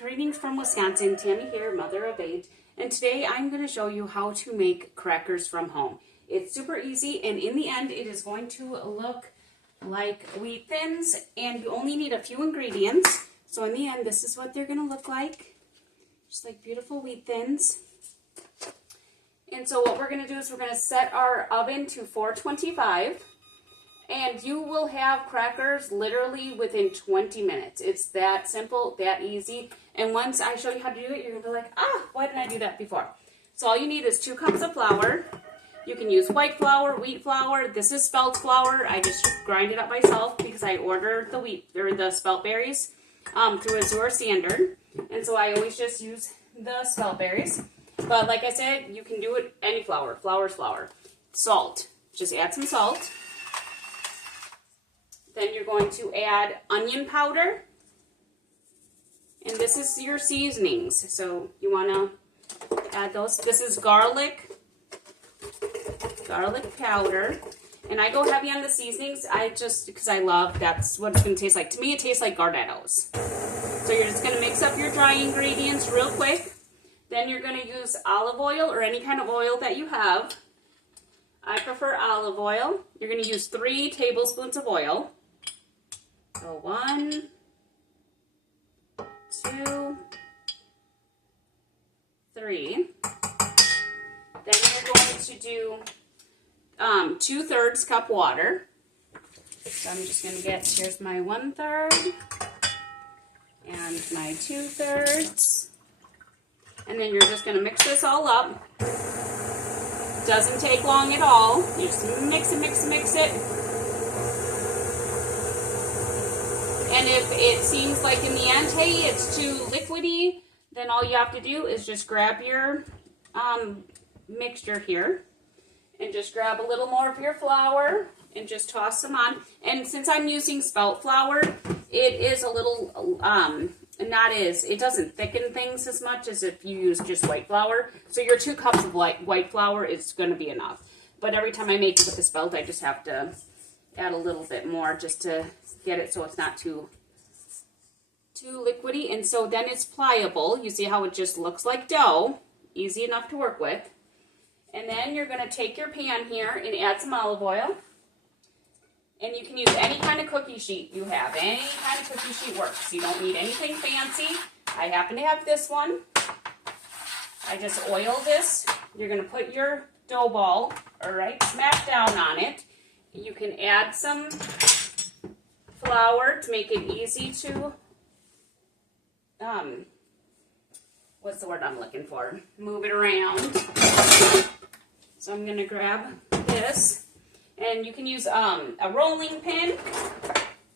Greetings from Wisconsin, Tammy here, mother of 8, and today I'm going to show you how to make crackers from home. It's super easy, and in the end it is going to look like wheat thins, and you only need a few ingredients. So in the end, this is what they're going to look like, just like beautiful wheat thins. And so what we're going to do is we're going to set our oven to 425. And you will have crackers literally within 20 minutes. It's that simple, that easy. And once I show you how to do it, you're going to be like, why didn't I do that before? So all you need is 2 cups of flour. You can use white flour, wheat flour. This is spelt flour. I just grind it up myself because I ordered the wheat or the spelt berries through Azure Standard. And so I always just use the spelt berries. But like I said, you can do it any flour. Flour is flour. Salt. Just add some salt. Then you're going to add onion powder. And this is your seasonings. So you want to add those. This is garlic powder. And I go heavy on the seasonings. Because I love, that's what it's going to taste like. To me, it tastes like Gardettos. So you're just going to mix up your dry ingredients real quick. Then you're going to use olive oil or any kind of oil that you have. I prefer olive oil. You're going to use 3 tablespoons of oil. So 1, 2, 3. Then you're going to do 2/3 cup water. So I'm just going to here's my 1/3 and my 2/3. And then you're just going to mix this all up. Doesn't take long at all. You just mix it. And if it seems like in the end, hey, it's too liquidy, then all you have to do is just grab your mixture here and just grab a little more of your flour and just toss some on. And since I'm using spelt flour, it is a little, it doesn't thicken things as much as if you use just white flour. So your 2 cups of white flour is going to be enough. But every time I make it with the spelt, I just have to add a little bit more just to get it so it's not too liquidy. And so then it's pliable. You see how it just looks like dough, easy enough to work with. And then you're going to take your pan here and add some olive oil. And you can use any kind of cookie sheet you have. Any kind of cookie sheet works. You don't need anything fancy. I happen to have this one. I just oil this. You're going to put your dough ball, smack down on it. You can add some flour to make it easy to, what's the word I'm looking for? Move it around. So I'm going to grab this. And you can use a rolling pin.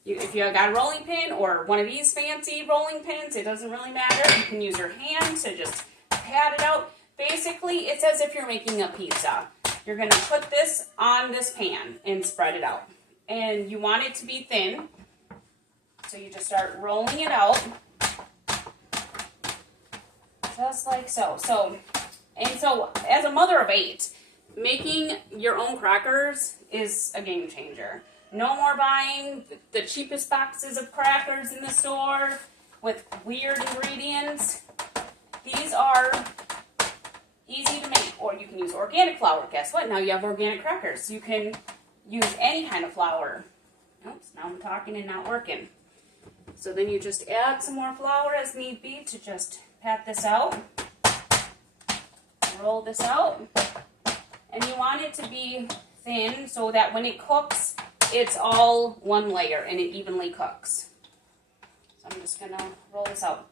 If you got a rolling pin or one of these fancy rolling pins, it doesn't really matter. You can use your hand to just pat it out. Basically, it's as if you're making a pizza. You're going to put this on this pan and spread it out. And you want it to be thin. So you just start rolling it out. Just like so. So as a mother of 8, making your own crackers is a game changer. No more buying the cheapest boxes of crackers in the store with weird ingredients. These are easy to make, or you can use organic flour. Guess what? Now you have organic crackers. You can use any kind of flour. Oops, now I'm talking and not working. So then you just add some more flour as need be to just pat this out. Roll this out. And you want it to be thin so that when it cooks, it's all one layer and it evenly cooks. So I'm just going to roll this out.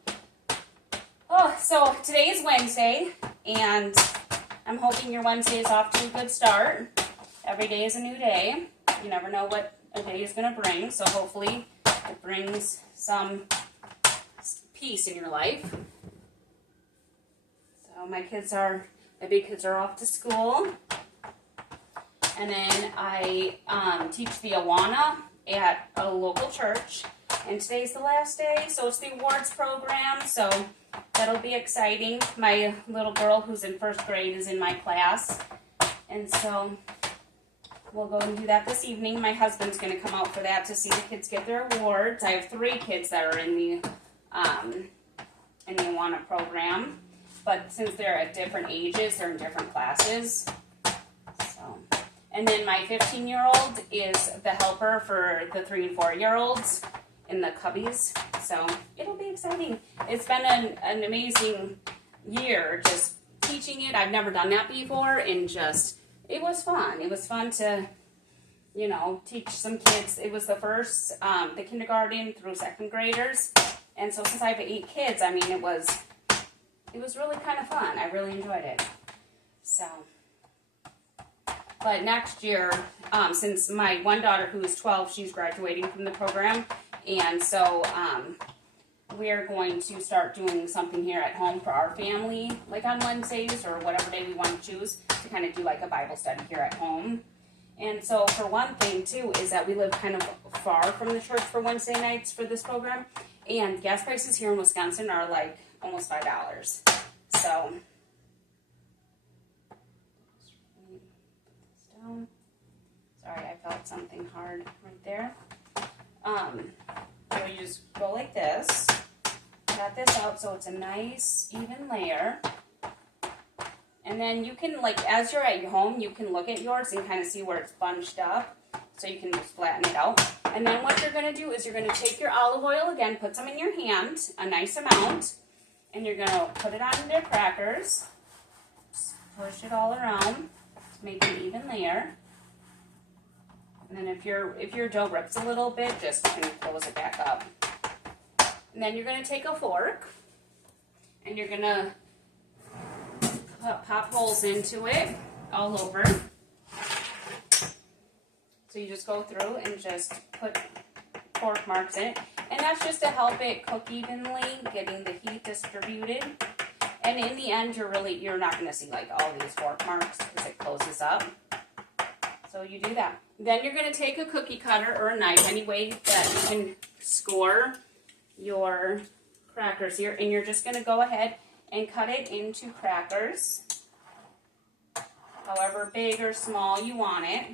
Oh, so today is Wednesday, and I'm hoping your Wednesday is off to a good start. Every day is a new day. You never know what a day is going to bring, so hopefully it brings some peace in your life. So my big kids are off to school. And then I teach the Awana at a local church. And today's the last day, so it's the awards program, so that'll be exciting. My little girl who's in 1st grade is in my class. And so we'll go and do that this evening. My husband's going to come out for that to see the kids get their awards. I have 3 kids that are in the and they want a program. But since they're at different ages, they're in different classes. So, and then my 15-year-old is the helper for the 3 and 4-year-olds in the cubbies. So it'll be exciting. It's been an amazing year just teaching it. I've never done that before, and just, it was fun. It was fun to, you know, teach some kids. It was the first, the kindergarten through 2nd graders. And so since I have 8 kids, I mean, it was really kind of fun. I really enjoyed it. So, but next year, since my one daughter who is 12, she's graduating from the program, and so we're going to start doing something here at home for our family, like on Wednesdays or whatever day we want to choose, to kind of do like a Bible study here at home. And so for one thing too is that we live kind of far from the church for Wednesday nights for this program, and gas prices here in Wisconsin are like almost $5. So sorry, I felt something hard right there. So you just go like this, cut this out so it's a nice even layer. And then you can, like, as you're at your home, you can look at yours and kind of see where it's bunched up. So you can just flatten it out. And then what you're going to do is you're going to take your olive oil again, put some in your hand, a nice amount, and you're going to put it on your crackers. Just push it all around to make an even layer. And then if your dough rips a little bit, just kind of close it back up. And then you're going to take a fork, and you're going to pop holes into it all over. So you just go through and just put fork marks in it. And that's just to help it cook evenly, getting the heat distributed. And in the end, you're not going to see like all these fork marks because it closes up. So you do that. Then you're going to take a cookie cutter or a knife, any way that you can score your crackers here. And you're just going to go ahead and cut it into crackers, however big or small you want it.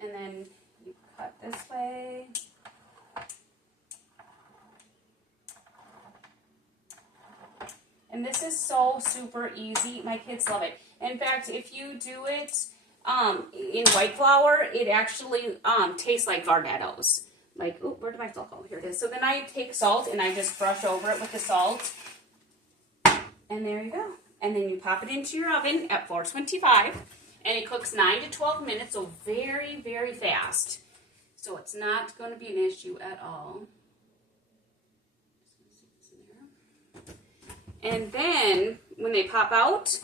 And then you cut this way. And this is so super easy. My kids love it. In fact, if you do it in white flour, it actually tastes like Gardettos. Like, oh, where did my salt go? Here it is. So then I take salt and I just brush over it with the salt. And there you go. And then you pop it into your oven at 425. And it cooks 9 to 12 minutes, so very, very fast. So it's not going to be an issue at all. And then, when they pop out,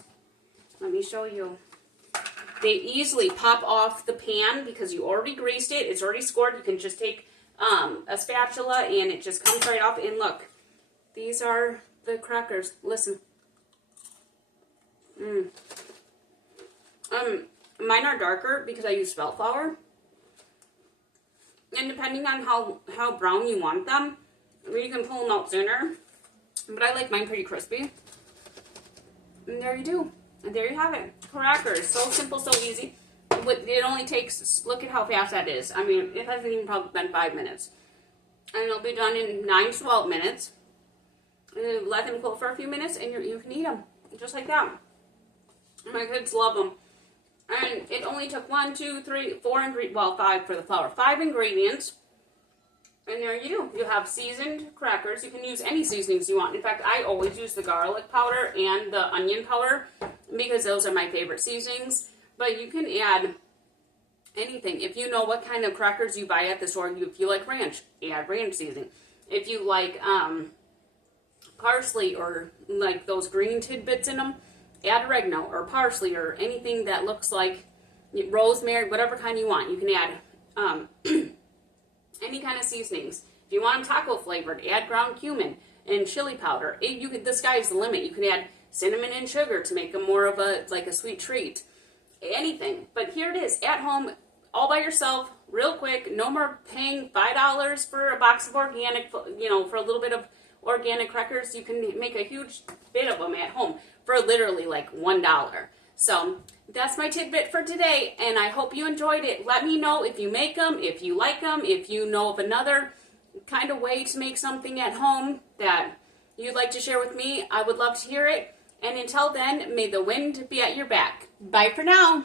let me show you. They easily pop off the pan because you already greased it. It's already scored. You can just take a spatula and it just comes right off. And look, these are the crackers. Listen. Mine are darker because I use spelt flour. And depending on how brown you want them, you can pull them out sooner. But I like mine pretty crispy. And there you do. And there you have it. Crackers. So simple, so easy. It only takes, look at how fast that is. I mean, it hasn't even probably been 5 minutes. And it'll be done in 9 to 12 minutes. And then let them cool for a few minutes and you can eat them. Just like that. My kids love them. And it only took 1, 2, 3, 4 ingredients. Well, 5 for the flour. 5 ingredients. And there you do. You have seasoned crackers. You can use any seasonings you want. In fact, I always use the garlic powder and the onion powder because those are my favorite seasonings. But you can add anything. If you know what kind of crackers you buy at the store, if you like ranch, add ranch seasoning. If you like parsley or like those green tidbits in them, add oregano or parsley or anything that looks like rosemary, whatever kind you want. You can add any kind of seasonings. If you want them taco flavored, add ground cumin and chili powder. The sky's the limit. You can add cinnamon and sugar to make them more of a sweet treat. Anything. But here it is, at home, all by yourself, real quick. No more paying $5 for a box of organic, for a little bit of organic crackers. You can make a huge bit of them at home for literally like $1. So that's my tidbit for today, and I hope you enjoyed it. Let me know if you make them, if you like them, if you know of another kind of way to make something at home that you'd like to share with me, I would love to hear it. And until then, may the wind be at your back. Bye for now.